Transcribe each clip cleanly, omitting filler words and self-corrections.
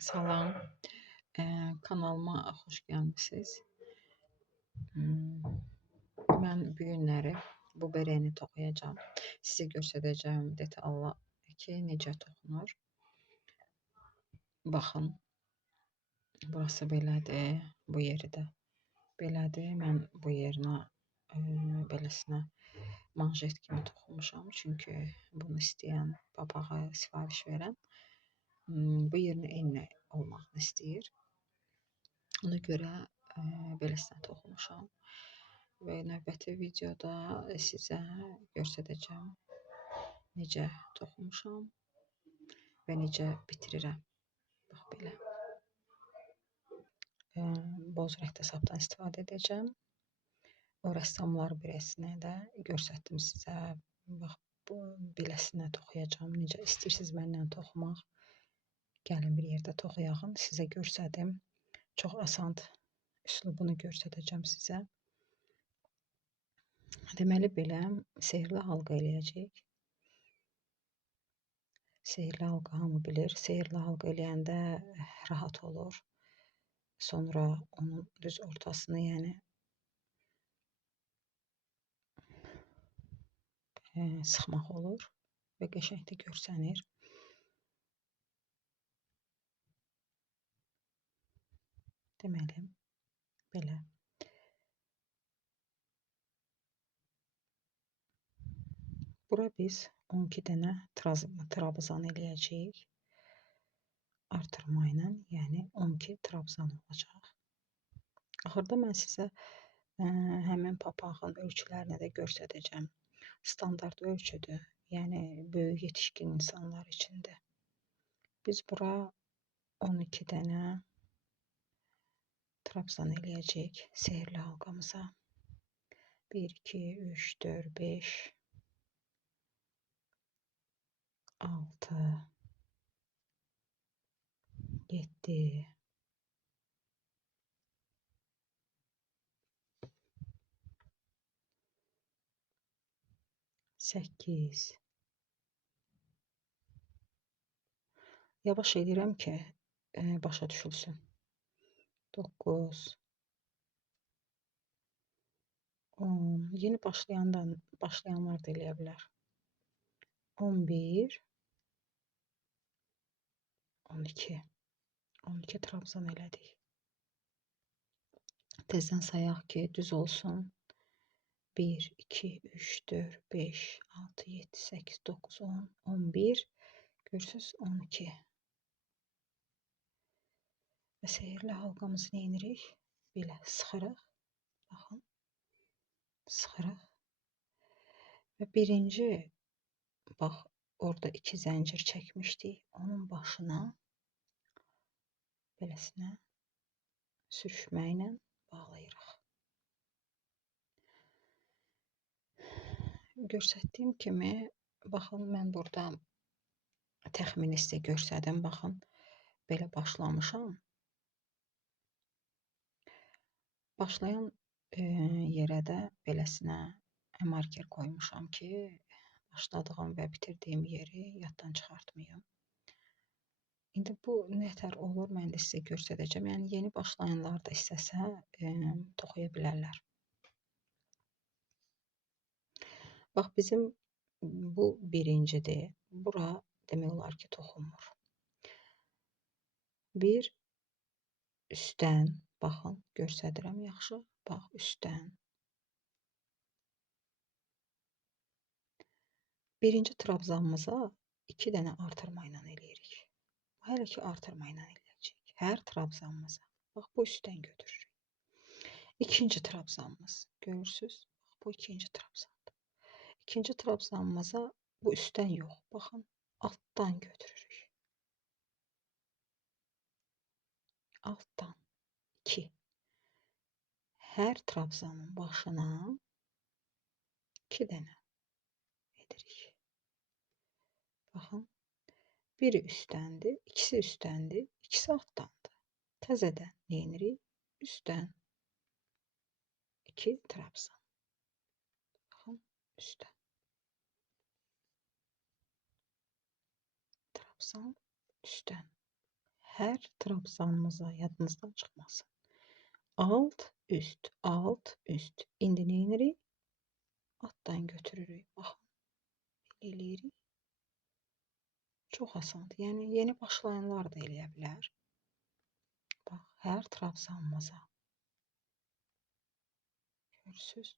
Salam, kanalıma xoş gəlmisiniz. Mən bu günləri bu berəni toxuyacağam. Sizə göstərəcəyim detallı ki, necə toxunur. Baxın, burası belədir, bu yeri də belədir. Mən bu yerinə beləsinə manjet kimi toxumuşam, çünki bunu istəyən papağa sifariş verən bu yerin eyni olmağını istəyir. Ona görə beləsinə toxumuşam və növbəti videoda sizə göstərəcəm necə toxumuşam və necə bitirirəm. Bax belə. Boz rəngdə sapdan istifadə edəcəm. O rəssamlar birəsinə də göstərdim sizə. Bax bu beləsinə toxuyacağam. Necə istəyirsiniz məndən toxumaq? Gəlin bir yerdə toxuyağın. Sizə göstərdim. Çox asan üslubunu göstərəcəm sizə. Deməli belə sehrli halqa eləyəcəyik. Sehrli halqa hamı bilir. Sehrli halqa eləyəndə rahat olur. Sonra onun düz ortasını, yəni sıxmaq olur və qəşəng də görsənir. Deməli belə. Bura biz 12 dənə trabzan eləyəcəyik. Artırma ilə, yəni 12 trabzan olacaq. Axırda mən sizə həmin papağın ölçülərini də göstərəcəm. Standart ölçüdür, yəni böyük yetişkin insanlar üçündür. Biz bura 12 dənə trabzan eləyəcəyik sehrli halqamıza. 1, 2, 3, 4, 5, 6, 7, 8. Yavaş edirəm ki, başa düşülsün. 9, 10. Yeni başlayanlar da eləyə bilər. 11, 12. 12 trabzan elədik. Tezdən sayaq ki, düz olsun. 1, 2, 3, 4, 5, 6, 7, 8, 9, 10, 11. Görürsünüz 12. Və sehrli halqamızı nə edirik? Belə sıxırıq. Baxın. Sıxırıq. Və birinci, bax, orada 2 zəncir çəkmişdik. Onun başına beləsinə sürüşməklə bağlayırıq. Göstərdiyim kimi, baxın, mən burada təxmini sizə göstərdim. Baxın, belə başlamışam. Başlayan yerə də beləsinə marker qoymuşam ki, başladığım və bitirdiyim yeri yaddan çıxartmayım. İndi bu nətər olur, mən də sizə göstərəcəm. Yəni, yeni başlayanlar da istəsə toxuya bilərlər. Bax, bizim bu birincidir. Bura demək olar ki, toxunmur. Bir üstdən, baxın, göstərirəm yaxşı. Bax, üstdən. Birinci trabzanımıza 2 dənə artırma ilə eləyirik. Hələ ki, artırma ilə eləyəcəyik. Hər trabzanımıza. Bax, bu üstdən götürürük. İkinci trabzanımız. Görürsünüz? Bax, bu ikinci trabzandır. İkinci trabzanımıza bu üstdən yox. Baxın, altdan götürürük. Altdan 2. Hər trabzanın başına 2 dənə edirik. Baxın, biri üstdəndir, ikisi üstdəndir, ikisi altdandır. Təzədən nə edirik? Üstdən 2 trabzan. Baxın, üstdən. Trabzan, üstdən. Hər trabzanımıza yadınızdan çıxmasın. Alt, üst, alt, üst. İndi nə edirik? Altdan götürürük. Baxın, belə eləyirik. Çox asandır. Yəni yeni başlayanlar da eləyə bilər. Bax, hər trabzanımıza. Görürsüz?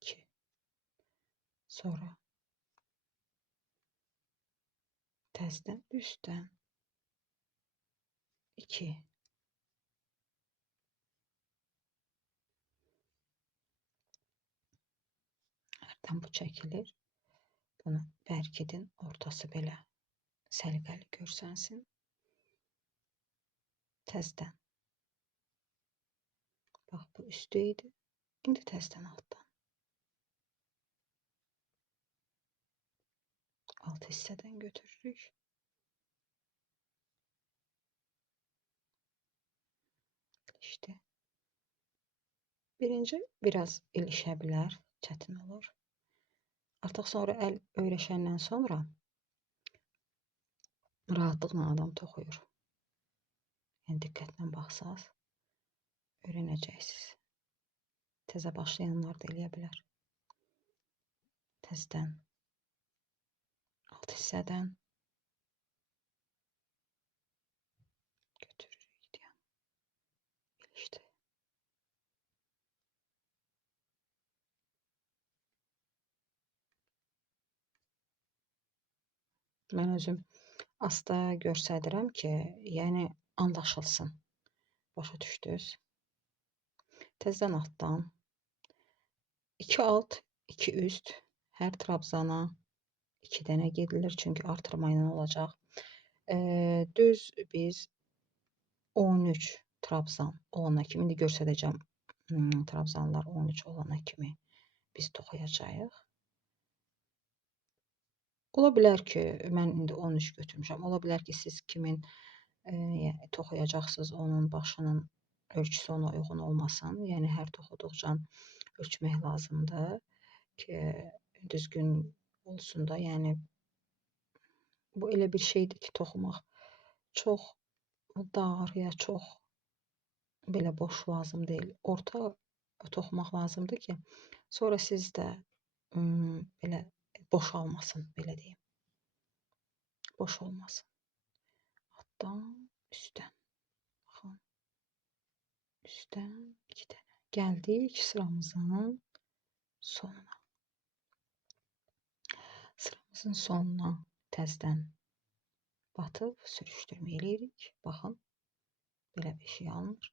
2. Sonra təzədən üstdən 2. Hərdən bu çəkilir. Bunu bərkidin, ortası belə səliqəli görsənsin. Təzədən. Bax, bu üstü idi. İndi təzədən altdan. Alt hissədən götürürük. İşte. Birinci biraz ilişə bilər, çətin olur. Artıq sonra əl öyrəşəndən sonra rahatlıqla adam toxuyur. Yəni diqqətlə baxsaz öyrənəcəksiniz. Təzə başlayanlar da eləyə bilər. Təzədən alt hissədən götürürük deyəm. İlişdi. Mən özüm asta göstərirəm ki, yəni anlaşılsın. Başa düşdünüz? Təzədən altdan 2 alt, 2 üst. Hər trabzana 2 dənə gedilir, çünki artırma ilə olacaq. Düz biz 13 trabzan olana kimi, indi göstərəcəm trabzanlar 13 olana kimi biz toxuyacağıq. Ola bilər ki, mən indi 13 götürmüşəm. Ola bilər ki, siz kimin toxuyacaqsınız, onun başının ölçüsü ona uyğun olmasın. Yəni hər toxuduqca ölçmək lazımdır ki, düzgün olsun da. Yəni bu elə bir şeydir ki, toxumaq çox dar ya çox belə boş lazım deyil. Orta toxumaq lazımdır ki, sonra siz də belə boşalmasın, belə deyim. Boş olmasın. Altdan, üstdən. Baxın. Üstdən 2 dənə. Gəldik sıramızın sonuna. Sıramızın sonuna təzədən batıb sürüşdürmə eləyirik. Baxın. Belə bir şey alınır.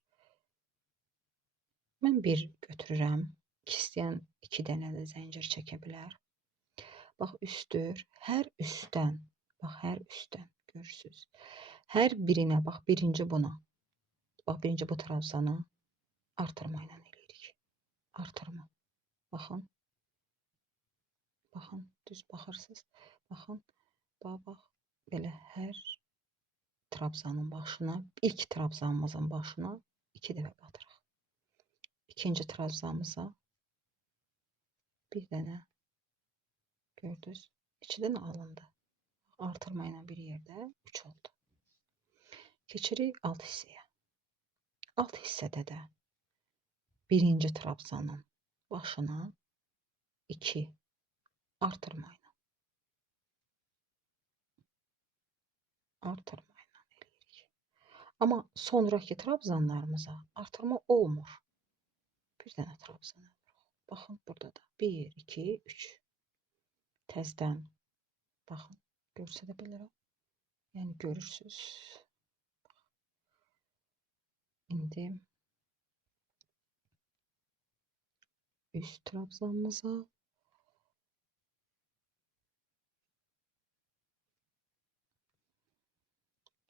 Mən 1 götürürəm. İstəyən 2 dənə də zəncir çəkə bilər. Bax, üstdür. Hər üstdən. Bax, hər üstdən. Görürsünüz. Hər birinə, bax, birinci buna. Bax, birinci bu trabzana artırma ilə eləyirik. Artırma. Baxın. Baxın, düz baxırsınız. Baxın. Bax, belə hər trabzanın başına, ilk trabzanımızın başına 2 dəfə batırıq. İkinci trabzanımıza 1 dənə. Gördünüz? 2 dənə alındı. Artırma ilə bir yerdə 3 oldu. Keçirik alt hissəyə. Alt hissədə də birinci trabzanın başına 2 artırma ilə. Artırma ilə eləyirik. Amma sonraki trabzanlarımıza artırma olmur. Bir dənə trabzan alırıq. Baxın, burada da 1, 2, 3. Təzədən. Baxın, görsədə bilirəm. Yəni görürsünüz. İndi üst trabzanımıza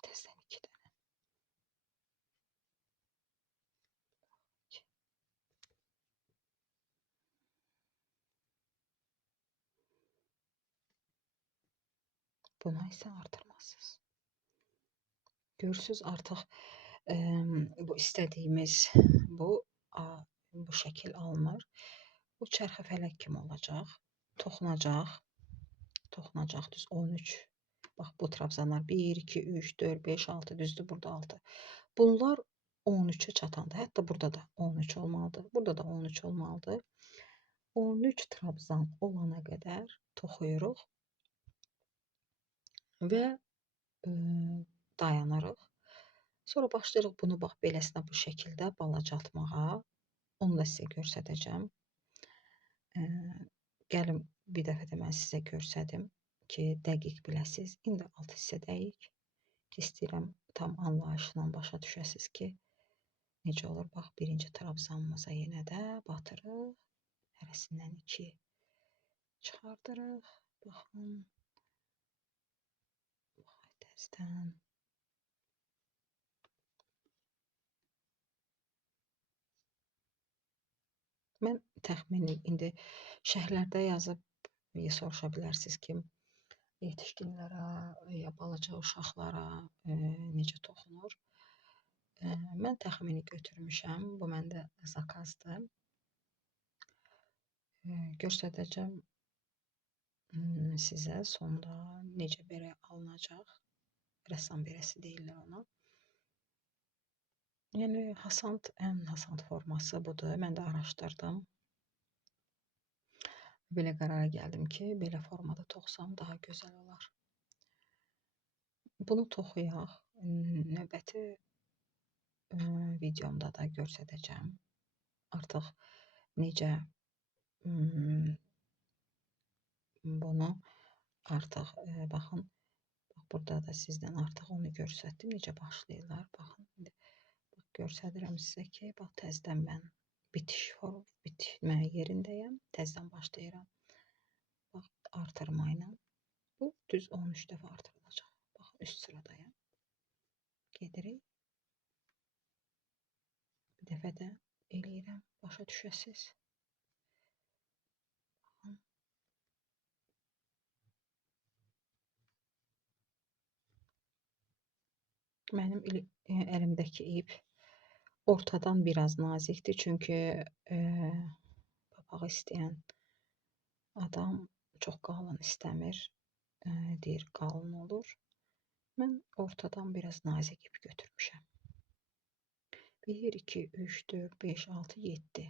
təzədən 2 dənə. Buna isə artırmasız. Görürsünüz, artıq bu istədiyimiz bu şəkil alınır. Bu çərxi fələk kimi olacaq. Toxunacaq. Toxunacaq düz 13 Bax bu trabzanlar 1, 2, 3, 4, 5, 6 düzdür burada 6. Bunlar 13'e çatanda, hətta burada da 13 olmalıdır. Burada da 13 olmalıdır. 13 trabzan olana qədər toxuyuruq və dayanırıq. Sonra başlayırıq bunu bax beləsinə bu şəkildə balacaltmağa. Onu da sizə göstərəcəm. Gəlin bir dəfə də mən sizə göstərdim ki, dəqiq biləsiz. İndi alt hissədəyik. İstəyirəm tam anlayışla başa düşəsiz ki, necə olur. Bax birinci trabzanımıza yenə də batırıq. Hərəsindən 2 çıxardırıq. Baxın. Dəstən. Mən təxmini indi şərhlərdə yazıb soruşa bilərsiniz ki, yetişkinlərə ya balaca uşaqlara necə toxunur. Mən təxmini götürmüşəm. Bu məndə zakazdır. Göstərəcəm sizə sonda necə belə alınacaq. Rəssam berəsi deyirlər ona. Yəni hasant, ən hasant forması budur. Mən də araşdırdım. Belə qərara gəldim ki, belə formada toxsam daha gözəl olar. Bunu toxuyaq. Növbəti videomda da göstərəcəm. Artıq necə bunu artıq baxın. Burada da sizdən artıq onu göstərdim. Necə başlayırlar. Baxın. Göstərirəm sizə ki, bax təzədən mən bitmə yerindəyəm. Təzədən başlayıram. Bax artırma ilə. Bu düz 13 dəfə artırılacaq. Bax üst sıradayım. Gedirik. Bir dəfə də eləyirəm. Başa düşəsiz. Mənim əlimdəki ip ortadan biraz nazikdir. Çünki papağı istəyən adam çox qalın istəmir. Deyir qalın olur. Mən ortadan biraz nazik ip götürmüşəm. 1, 2, 3, 4, 5, 6, 7.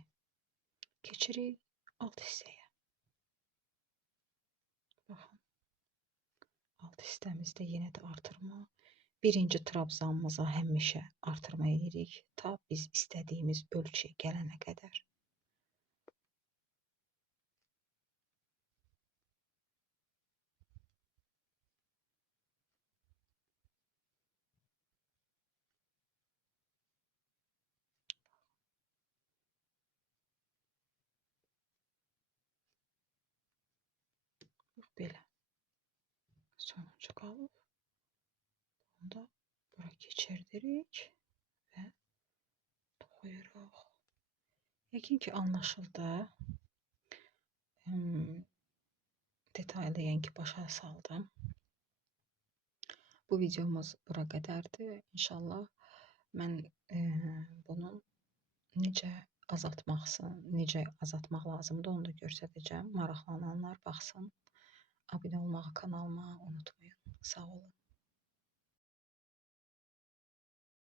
Keçirik alt hissəyə. Baxın. Alt hissəmizdə yenə də artırma. Birinci trabzanımıza həmişə artırma edirik. Ta biz istədiyimiz ölçüyə gələnə qədər. Belə. Sonuncu qalıb. Bunu da bura keçirdirik və toxuyuruq. Yəqin ki, anlaşıldı. Detaylı yəni ki, başa saldım. Bu videomuz bura qədərdir. İnşallah mən bunun necə azaltmaq lazımdır, onu da göstərəcəm. Maraqlananlar baxsın. Abunə olmağı kanalıma unutmayın. Sağ olun.